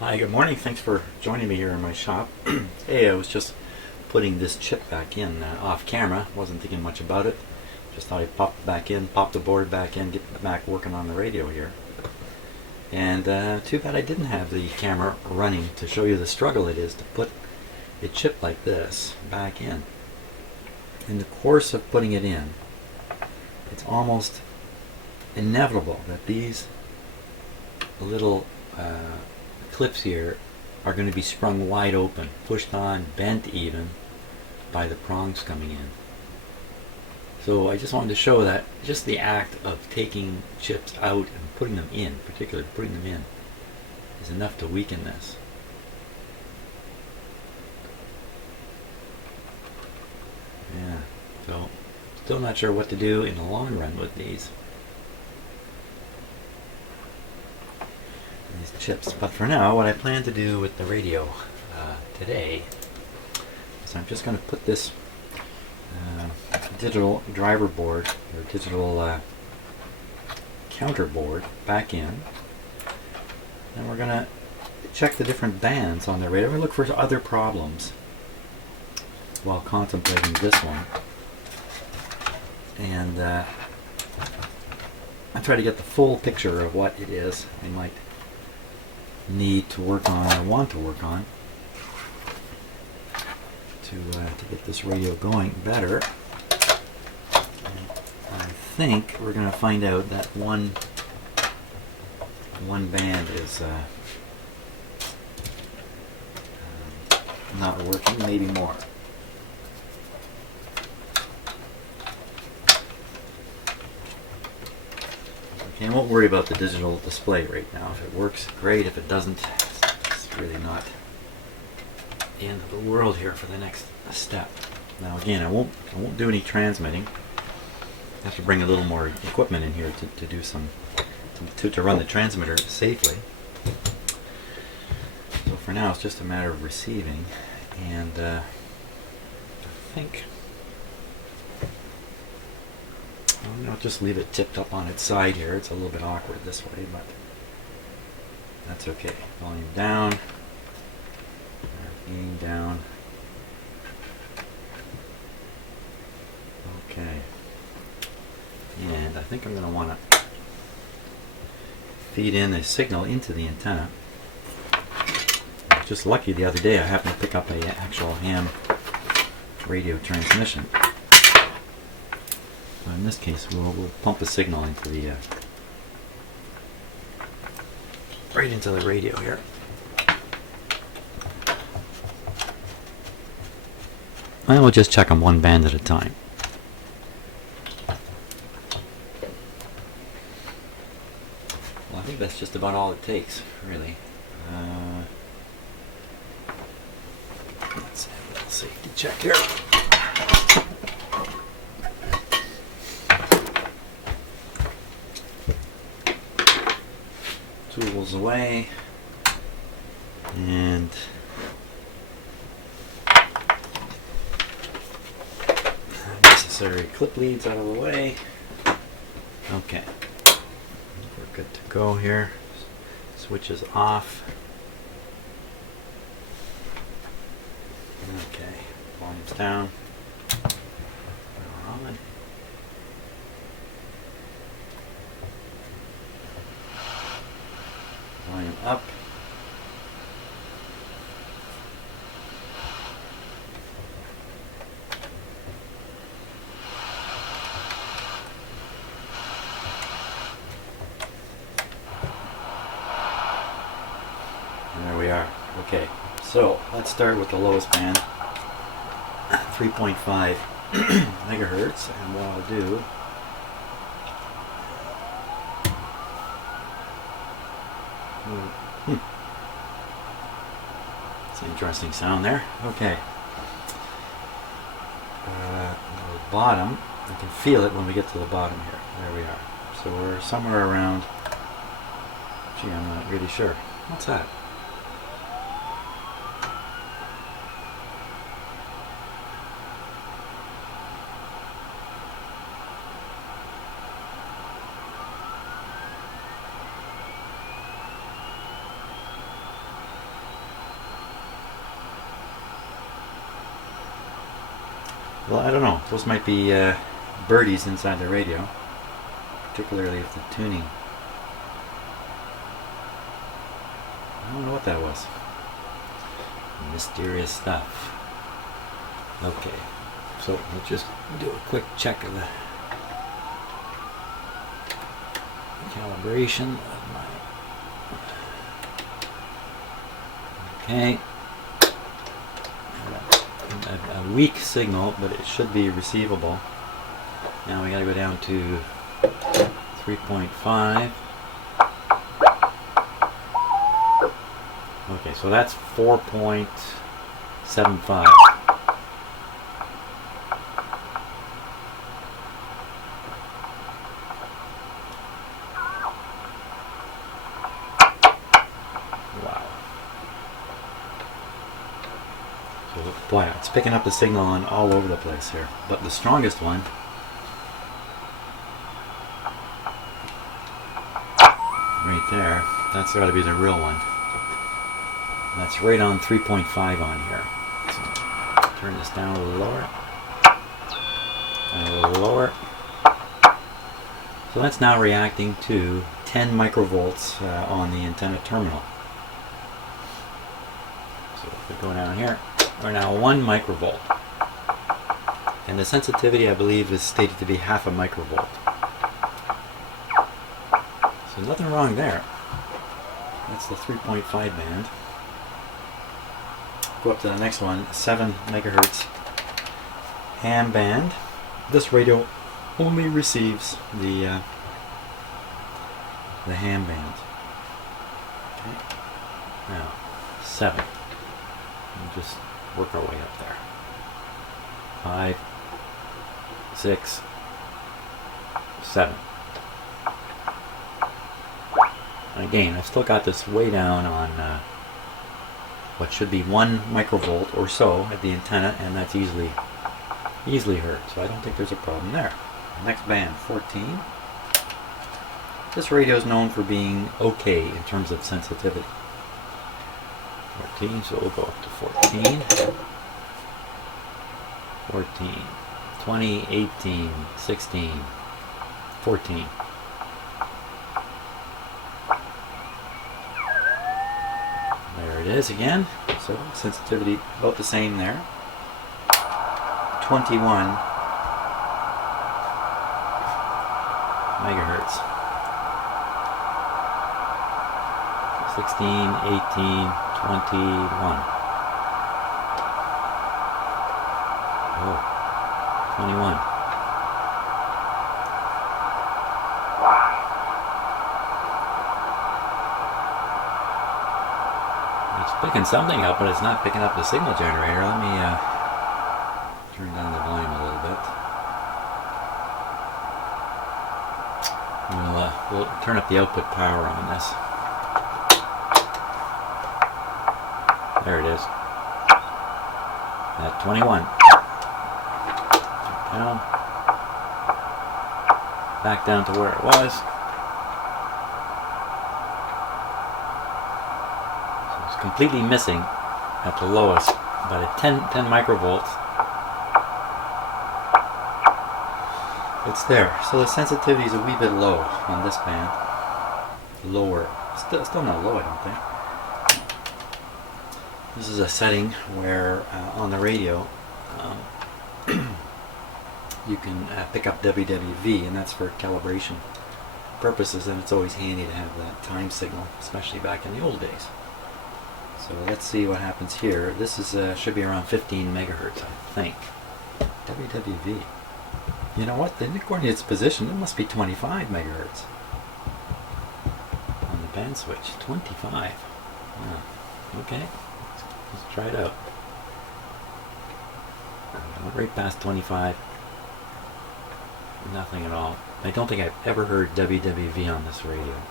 Hi, good morning. Thanks for joining me here in my shop. Hey, I was just putting this chip back in off camera. Wasn't thinking much about it. Just thought I'd pop it back in, pop the board back in, get back working on the radio here. And too bad I didn't have the camera running to show you the struggle it is to put a chip like this back in. In the course of putting it in, it's almost inevitable that these little clips here are going to be sprung wide open, pushed on, bent even by the prongs coming in. So I just wanted to show that just the act of taking chips out and putting them in, particularly putting them in, is enough to weaken this. Yeah, so still not sure what to do in the long run with these chips, but for now what I plan to do with the radio today is I'm just going to put this digital driver board or digital counter board back in, and we're going to check the different bands on the radio. We're going to look for other problems while contemplating this one, and I try to get the full picture of what it is I might need to work on or want to work on to get this radio going better. And I think we're going to find out that one band is not working, maybe more. Okay, I won't worry about the digital display right now. If it works, great. If it doesn't, it's really not the end of the world here for the next step. Now again, I won't do any transmitting. I have to bring a little more equipment in here to do some to run the transmitter safely. So for now, it's just a matter of receiving, and I think I'll just leave it tipped up on its side here. It's a little bit awkward this way, but that's okay. Volume down, gain down. Okay. And I think I'm going to want to feed in a signal into the antenna. I was just lucky the other day I happened to pick up an actual ham radio transmission. So in this case, we'll pump a signal into the right into the radio here. And we'll just check them one band at a time. Well, I think that's just about all it takes, really. Let's have a little safety check here. Tools away, and necessary clip leads out of the way. Okay, we're good to go here. Switch is off. Okay, volume's down. On. Volume up. And there we are. Okay, so let's start with the lowest band, 3.5 megahertz, and what I'll do it's an interesting sound there. Okay. The bottom, you can feel it when we get to the bottom here. There we are. So we're somewhere around, gee, I'm not really sure. What's that? Well, I don't know. Those might be birdies inside the radio, particularly if the tuning. I don't know what that was. Mysterious stuff. Okay, so we'll just do a quick check of the calibration of my. Okay, a weak signal, but it should be receivable. Now we gotta go down to 3.5. Okay, so that's 4.75. Wow. So boy, it's picking up the signal on all over the place here. But the strongest one, right there, that's got to be the real one. That's right on 3.5 on here. So turn this down a little lower. And a little lower. So that's now reacting to 10 microvolts on the antenna terminal. So if we go down here, we're now 1 microvolt. And the sensitivity, I believe, is stated to be half a microvolt. So nothing wrong there. That's the 3.5 band. Go up to the next one, 7 megahertz ham band. This radio only receives the ham band. Okay. Now 7. We'll just work our way up there. 5, 6, 7. And again, I've still got this way down on what should be 1 microvolt or so at the antenna, and that's easily heard. So I don't think there's a problem there. Next band, 14. This radio is known for being okay in terms of sensitivity. 14, so we'll go up to 14. 14, 20, 18, 16, 14. There it is again. So sensitivity about the same there. 21 megahertz. 16, 18, 21. Oh, 21. It's picking something up, but it's not picking up the signal generator. Let me turn down the volume a little bit. We'll turn up the output power on this. There it is. At 21. Down. Back down to where it was. So it's completely missing at the lowest, but at 10 microvolts, it's there. So the sensitivity is a wee bit low on this band. Lower. Still not low, I don't think. This is a setting where on the radio you can pick up WWV, and that's for calibration purposes, and it's always handy to have that time signal, especially back in the old days. So let's see what happens here. This is should be around 15 megahertz, I think. WWV. You know what? According to its position, it must be 25 megahertz on the band switch. 25. Yeah. Okay. Let's try it out. I went right past 25. Nothing at all. I don't think I've ever heard WWV on this radio.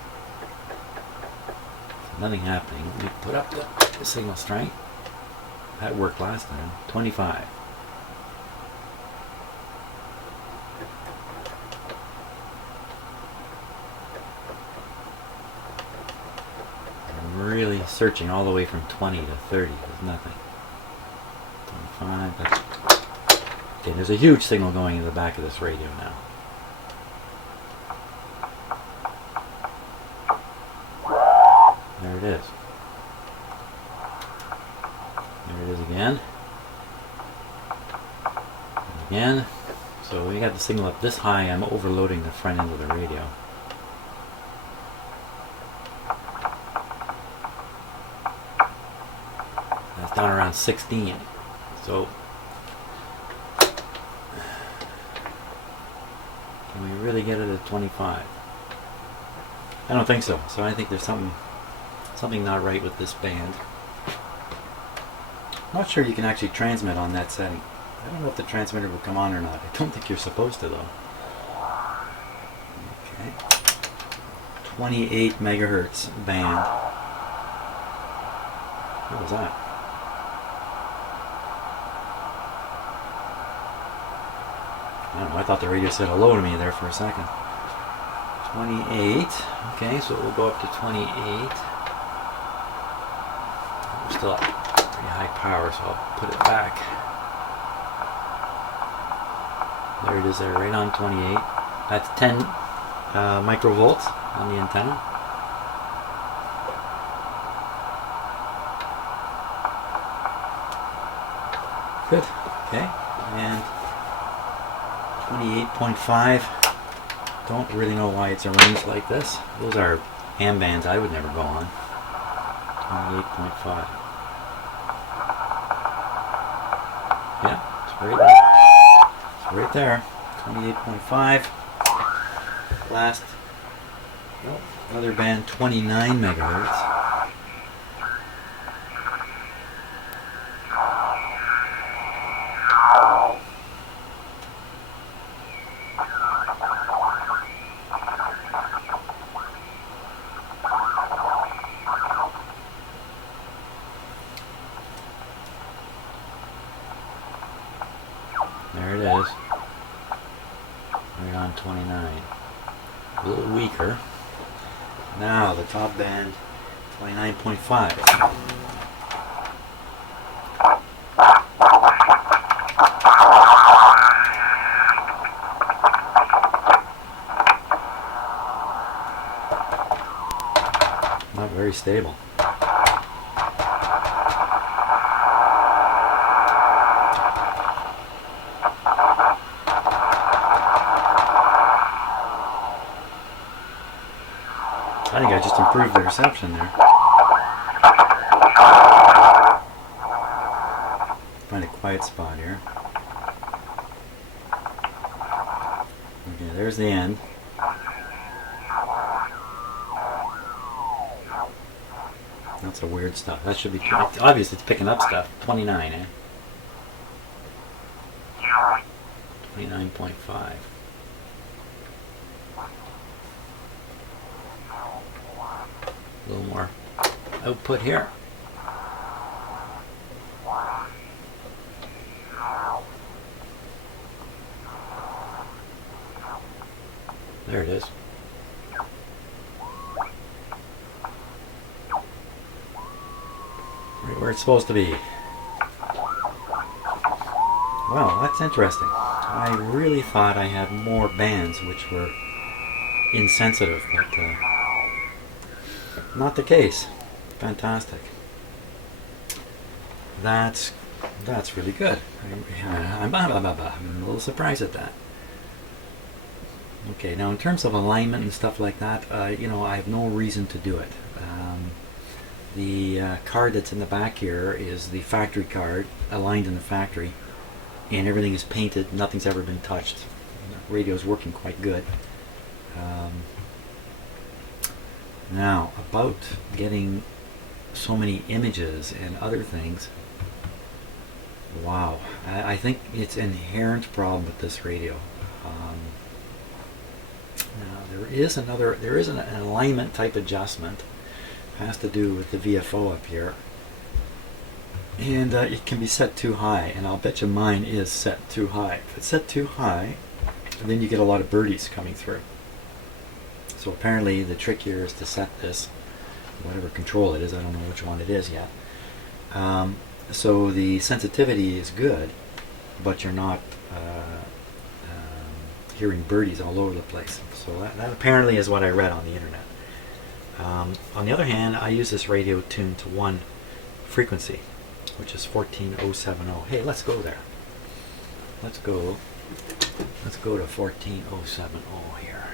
Nothing happening. Let me put up the signal strength. That worked last time. 25. I'm really searching all the way from 20 to 30. There's nothing. 25. That's Okay, there's a huge signal going in the back of this radio now. There it is. There it is again. And again. So we got the signal up this high, I'm overloading the front end of the radio. That's down around 16. So can we really get it at 25? I don't think so. So I think there's something not right with this band. I'm not sure you can actually transmit on that setting. I don't know if the transmitter will come on or not. I don't think you're supposed to though. Okay. 28 megahertz band. What was that? I don't know. I thought the radio said hello to me there for a second. 28. Okay, so we'll go up to 28. We're still at pretty high power, so I'll put it back. There it is there, right on 28. That's 10 microvolts on the antenna. Good. Okay. And 28.5. Don't really know why it's arranged like this. Those are ham bands I would never go on. 28.5. Yeah, it's right there. It's right there. 28.5. Last, oh, another band, 29 megahertz. There it is. Right on 29. A little weaker. Now the top band, 29.5. Not very stable. I think I just improved the reception there. Find a quiet spot here. Okay, there's the end. That's a weird stuff. That should be, obviously it's picking up stuff. 29, eh? 29.5. A little more output here. There it is. Right where it's supposed to be. Well, that's interesting. I really thought I had more bands which were insensitive, but not the case. Fantastic. That's really good. I'm a little surprised at that. Okay, now in terms of alignment and stuff like that, you know, I have no reason to do it. The card that's in the back here is the factory card, aligned in the factory, and everything is painted. Nothing's ever been touched. The radio's working quite good. Now, about getting so many images and other things, wow, I think it's an inherent problem with this radio. Now, there is an alignment type adjustment. It has to do with the VFO up here. And it can be set too high, and I'll bet you mine is set too high. If it's set too high, then you get a lot of birdies coming through. So apparently the trick here is to set this, whatever control it is, I don't know which one it is yet. So the sensitivity is good, but you're not hearing birdies all over the place. So that apparently is what I read on the internet. On the other hand, I use this radio tuned to one frequency, which is 14070. Hey, let's go there. Let's go to 14070 here.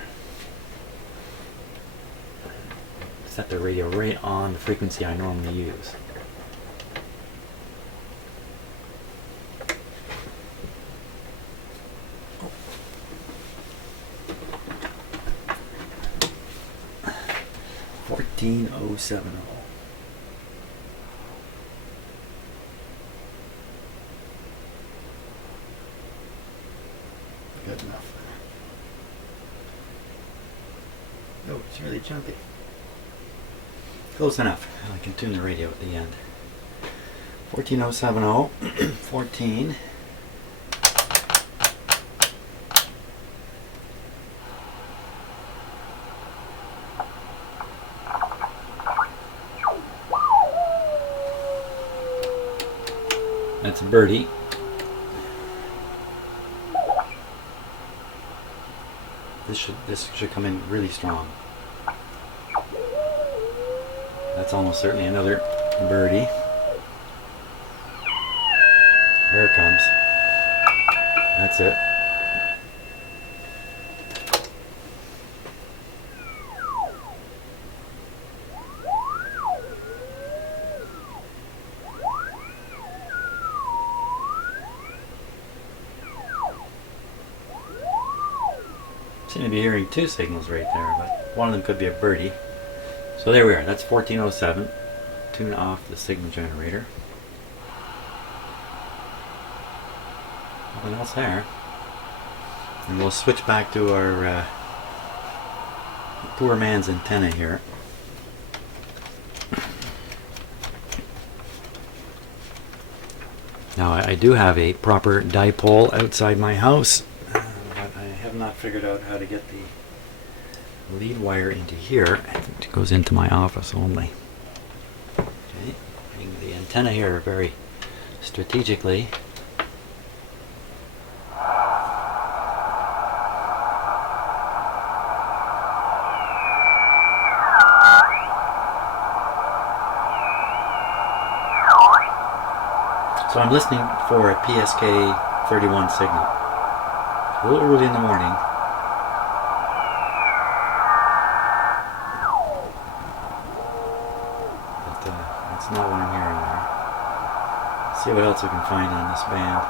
Set the radio right on the frequency I normally use. .070. Good enough. Oh, it's really jumpy. Close enough. I can tune the radio at the end. 14070. 14. That's a birdie. This should come in really strong. That's almost certainly another birdie. Here it comes. That's it. Seem to be hearing two signals right there, but one of them could be a birdie. So there we are. That's 1407. Tune off the signal generator. Nothing else there. And we'll switch back to our poor man's antenna here. Now I do have a proper dipole outside my house. I have not figured out how to get the lead wire into here. It goes into my office only. Okay, putting the antenna here very strategically. So I'm listening for a PSK 31 signal. A little early in the morning. But that's not what I'm hearing there. Let's see what else we can find on this band.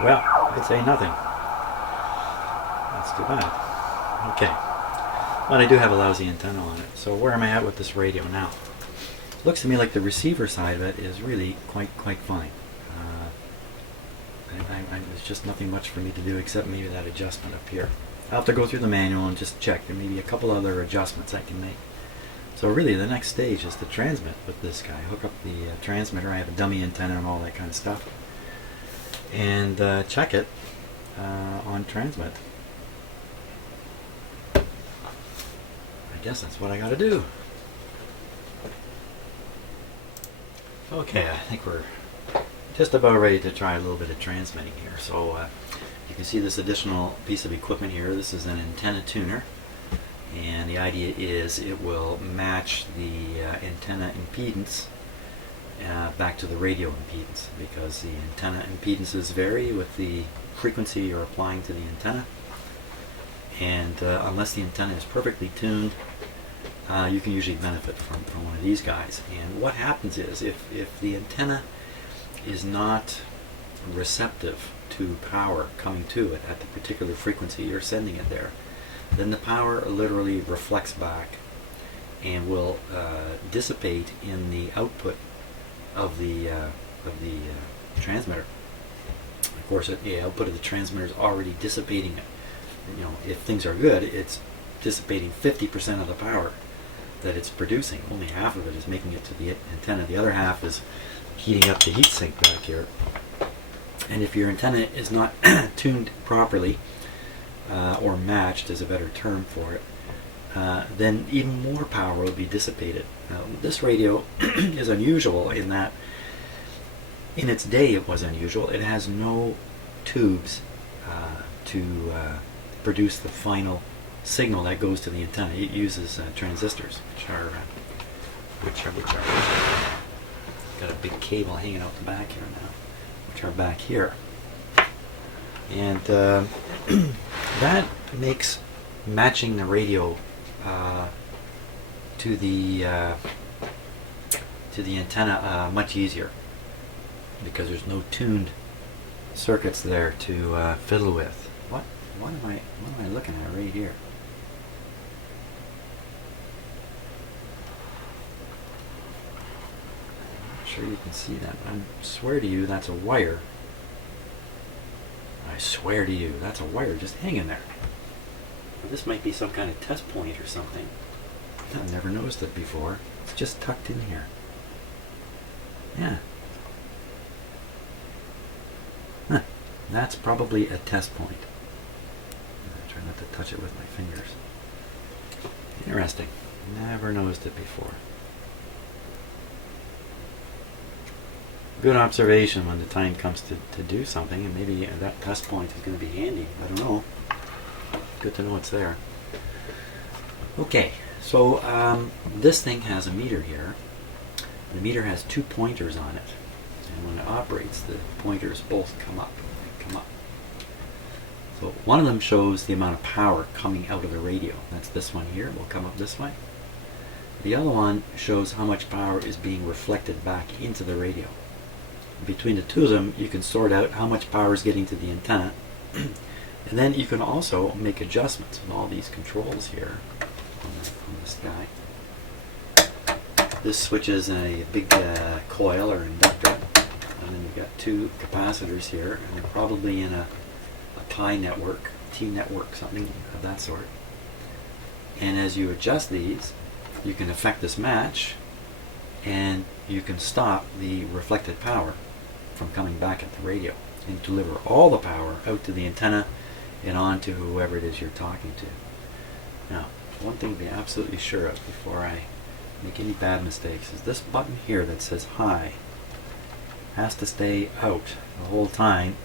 Well, I could say nothing. That's too bad. Okay. But I do have a lousy antenna on it. So where am I at with this radio now? Looks to me like the receiver side of it is really quite fine. There's just nothing much for me to do except maybe that adjustment up here. I'll have to go through the manual and just check. There may be a couple other adjustments I can make. So really the next stage is to transmit with this guy. Hook up the transmitter. I have a dummy antenna and all that kind of stuff. And check it on transmit. I guess that's what I gotta do. Okay, I think we're just about ready to try a little bit of transmitting here. So you can see this additional piece of equipment here. This is an antenna tuner, and the idea is it will match the antenna impedance back to the radio impedance, because the antenna impedances vary with the frequency you're applying to the antenna, and unless the antenna is perfectly tuned, you can usually benefit from one of these guys. And what happens is if the antenna is not receptive to power coming to it at the particular frequency you're sending it there, then the power literally reflects back and will dissipate in the output of the transmitter. Of course, the output of the transmitter is already dissipating it. You know, if things are good, it's dissipating 50% of the power that it's producing. Only half of it is making it to the antenna. The other half is heating up the heatsink back here. And if your antenna is not tuned properly, or matched is a better term for it, then even more power will be dissipated. Now, this radio is unusual in that, in its day it was unusual. It has no tubes to produce the final signal that goes to the antenna. It uses transistors, which are got a big cable hanging out the back here now, which are back here, and that makes matching the radio to the antenna much easier, because there's no tuned circuits there to fiddle with. What am I looking at right here? I'm not sure you can see that. I swear to you, that's a wire. I swear to you, that's a wire just hanging there. This might be some kind of test point or something. I've never noticed it before. It's just tucked in here. Yeah. Huh. That's probably a test point. I try not to touch it with my fingers. Interesting. Never noticed it before. Good observation when the time comes to do something, and maybe that test point is going to be handy. I don't know. Good to know it's there. Okay, so this thing has a meter here. The meter has two pointers on it, and when it operates, the pointers both come up. So one of them shows the amount of power coming out of the radio. That's this one here. It will come up this way. The other one shows how much power is being reflected back into the radio. Between the two of them, you can sort out how much power is getting to the antenna. And then you can also make adjustments with all these controls here on this guy. This switches a big coil or inductor, and then you've got two capacitors here, and they're probably in a pi network, T network, something of that sort. And as you adjust these, you can affect this match, and you can stop the reflected power from coming back at the radio, and deliver all the power out to the antenna and on to whoever it is you're talking to. Now, one thing to be absolutely sure of before I make any bad mistakes is this button here that says high has to stay out the whole time.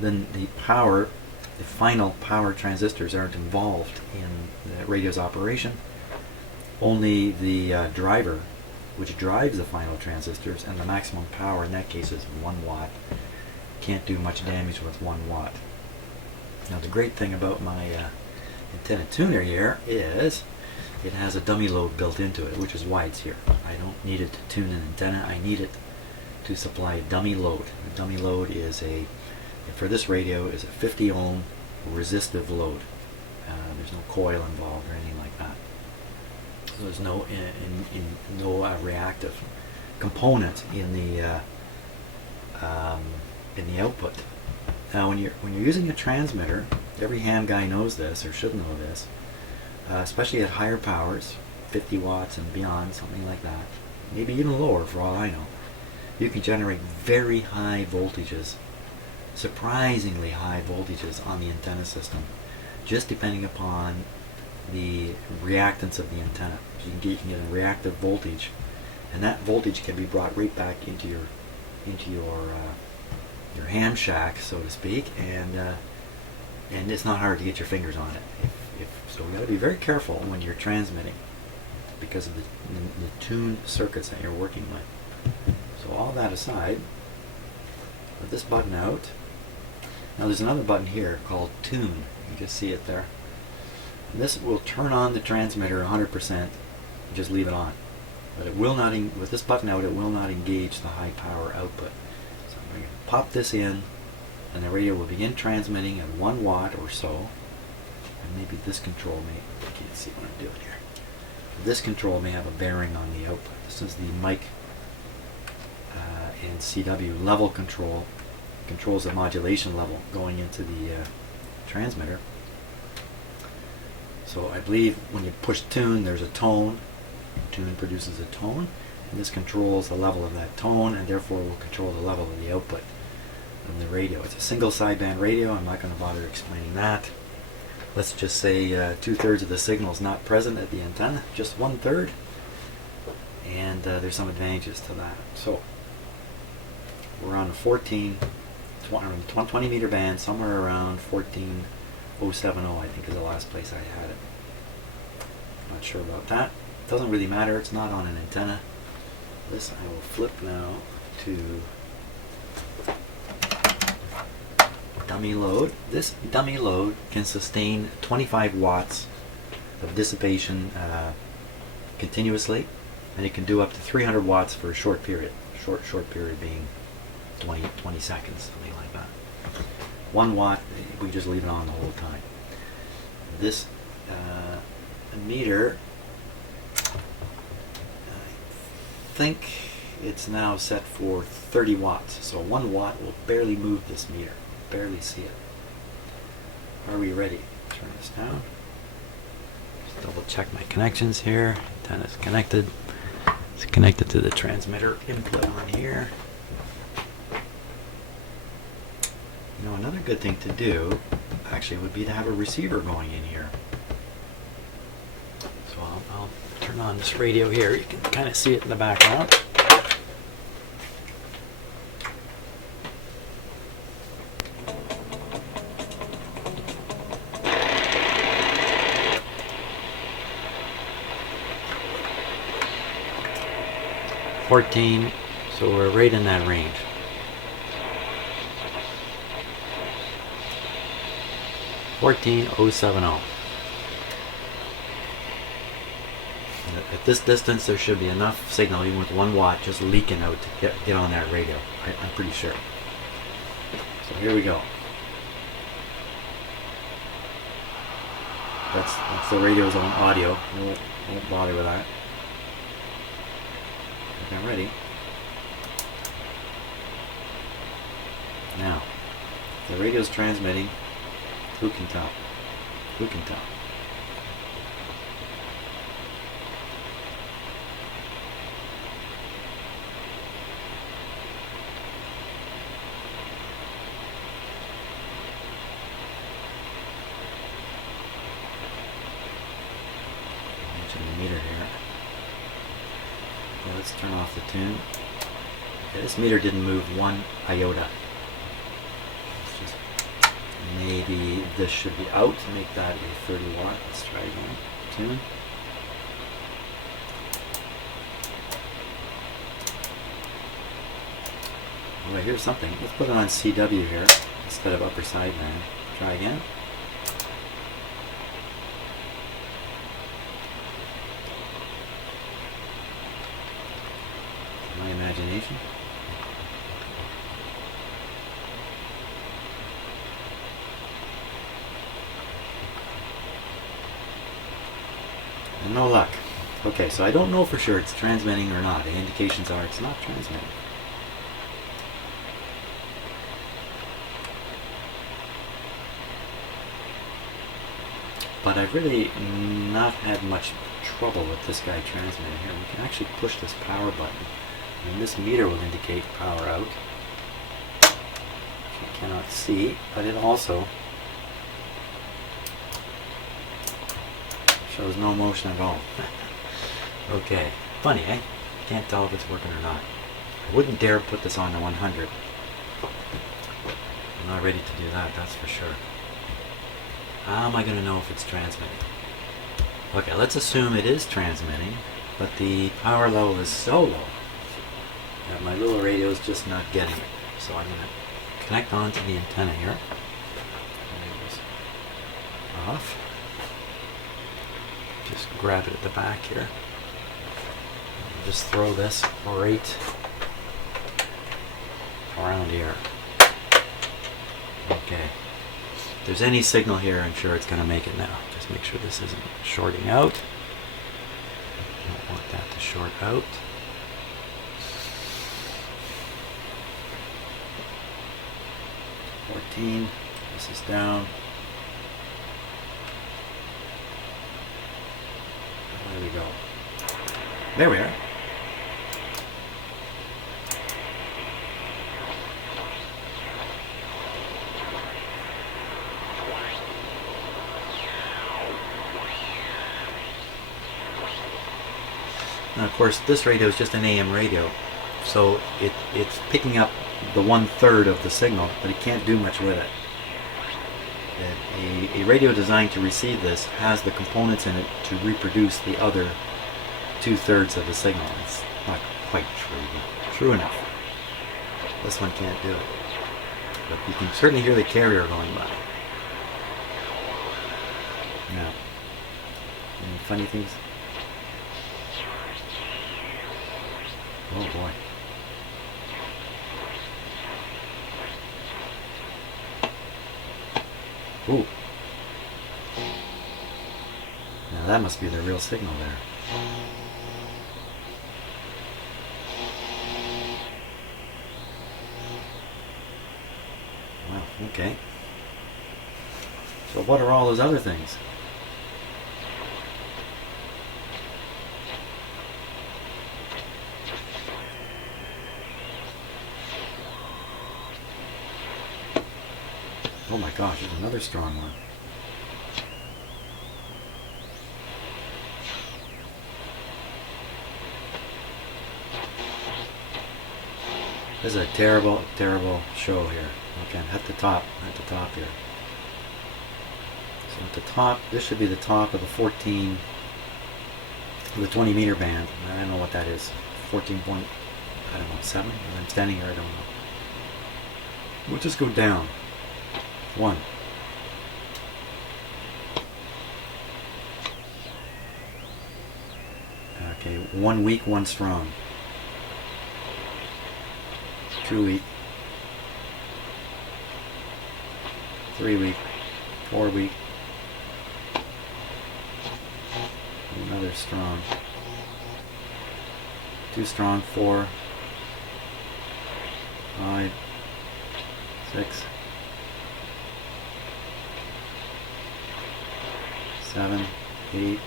Then the power, the final power transistors aren't involved in the radio's operation. Only the driver, which drives the final transistors, and the maximum power in that case is 1 watt. Can't do much damage with 1 watt. Now the great thing about my antenna tuner here is it has a dummy load built into it, which is why it's here. I don't need it to tune an antenna, I need it to supply a dummy load. The dummy load is for this radio, is a 50 ohm resistive load. There's no coil involved or anything like that. So there's no reactive component in the output. Now, when you're using a transmitter, every ham guy knows this, or should know this, especially at higher powers, 50 watts and beyond, something like that, maybe even lower for all I know. You can generate very high voltages, surprisingly high voltages on the antenna system, just depending upon the reactance of the antenna. You can get a reactive voltage, and that voltage can be brought right back into your ham shack, so to speak, and it's not hard to get your fingers on it. So we got to be very careful when you're transmitting, because of the tuned circuits that you're working with. So all that aside, put this button out. Now there's another button here called Tune. You can see it there. And this will turn on the transmitter 100%. Just leave it on. But it will not, with this button out, it will not engage the high power output. So I'm going to pop this in, and the radio will begin transmitting at 1 watt or so. And maybe this control may, you can't see what I'm doing here. This control may have a bearing on the output. This is the mic and CW level control controls the modulation level going into the transmitter. So I believe when you push tune, there's a tone. Tune produces a tone, and this controls the level of that tone, and therefore will control the level of the output of the radio. It's a single sideband radio. I'm not going to bother explaining that. Let's just say 2/3 of the signal is not present at the antenna, just 1/3, and there's some advantages to that. So we're on a 20 meter band, somewhere around 14070, I think is the last place I had it. Not sure about that. Doesn't really matter, it's not on an antenna. This I will flip now to dummy load. This dummy load can sustain 25 watts of dissipation continuously, and it can do up to 300 watts for a short period. Short period being 20 seconds, something like that. 1 watt, we just leave it on the whole time. This meter, I think it's now set for 30 watts, so 1 watt will barely move this meter, barely see it. Are we ready? Turn this down. Just double check my connections here. Antenna's connected. It's connected to the transmitter input on here. You know, another good thing to do actually would be to have a receiver going in here. So I'll turn on this radio here. You can kind of see it in the background. So we're right in that range. $14,070. At this distance, there should be enough signal, even with 1 watt, just leaking out to get on that radio. I'm pretty sure. So here we go. That's the radio's own audio. Won't bother with that. Okay, I'm ready. Now, the radio's transmitting. Who can tell? Who can tell? The meter here. Okay, let's turn off the tune. Okay, this meter didn't move 1 iota. Maybe this should be out to make that a 30 watt. Let's try again. Tune. Oh, I hear something. Let's put it on CW here instead of upper sideband. Try again. My imagination. And no luck. Okay, so I don't know for sure it's transmitting or not. The indications are it's not transmitting. But I've really not had much trouble with this guy transmitting here. We can actually push this power button, and this meter will indicate power out, which you cannot see, but it also shows no motion at all. Okay, funny, eh? Can't tell if it's working or not. I wouldn't dare put this on to 100. I'm not ready to do that, that's for sure. How am I going to know if it's transmitting? Okay, let's assume it is transmitting, but the power level is so low that my little radio is just not getting it. So I'm going to connect onto the antenna here. Radio's off. Just grab it at the back here. And just throw this right around here. Okay. If there's any signal here, I'm sure it's going to make it now. Just make sure this isn't shorting out. Don't want that to short out. 14. This is down. There we go. There we are. Now, of course, this radio is just an AM radio, so it's picking up the 1/3 of the signal, but it can't do much with it. A radio designed to receive this has the components in it to reproduce the other 2/3 of the signal. It's not quite true enough. This one can't do it, but you can certainly hear the carrier going by. Now, any funny things? Oh boy. Ooh. Now that must be the real signal there. Well, okay. So what are all those other things? Oh my gosh, there's another strong one. This is a terrible, terrible show here. Okay, at the top here. So at the top, this should be the top of the 14, the 20 meter band. I don't know what that is. 14 point, I don't know, 7? And I'm standing here, I don't know. We'll just go down. 1. Okay, 1 weak, 1 strong. 2 weak. 3 weak. 4 weak. Another strong. 2 strong, 4. 5. 6. 7, 8.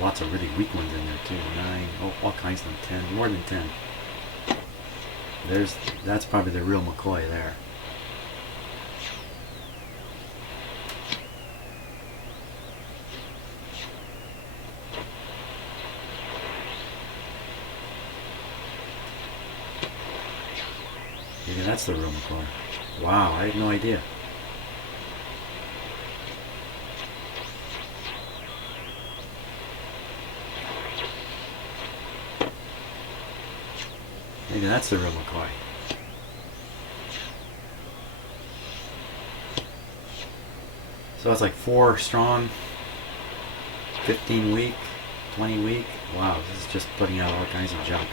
Lots of really weak ones in there too. 9, oh, all kinds of them. 10, more than 10. That's probably the real McCoy there. Maybe that's the real McCoy. Wow, I had no idea. Maybe that's the real McCoy. So it's like 4 strong, 15 weak, 20 weak. Wow, this is just putting out all kinds of junk.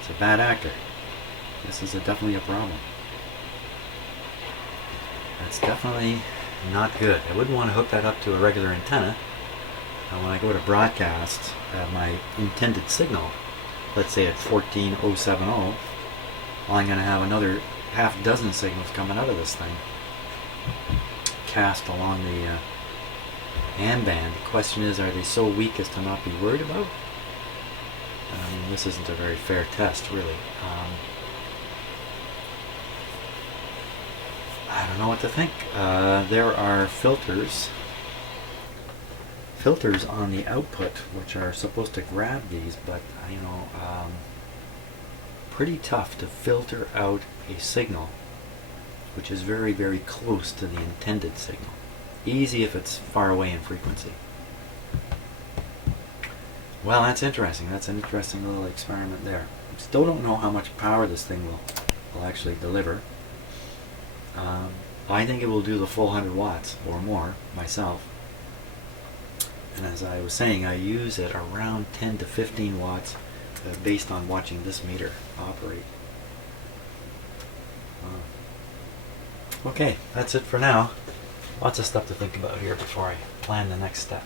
It's a bad actor. This is definitely a problem. That's definitely not good. I wouldn't want to hook that up to a regular antenna. And when I go to broadcast my intended signal, let's say at 14070, well, I'm going to have another half dozen signals coming out of this thing cast along the AM band. The question is, are they so weak as to not be worried about? I mean, this isn't a very fair test, really. I don't know what to think. There are filters on the output which are supposed to grab these, but you know, pretty tough to filter out a signal which is very, very close to the intended signal. Easy if it's far away in frequency. Well, that's interesting. That's an interesting little experiment there. Still don't know how much power this thing will actually deliver. I think it will do the full 100 watts or more myself. And as I was saying, I use it around 10 to 15 watts based on watching this meter operate. Okay, that's it for now. Lots of stuff to think about here before I plan the next step.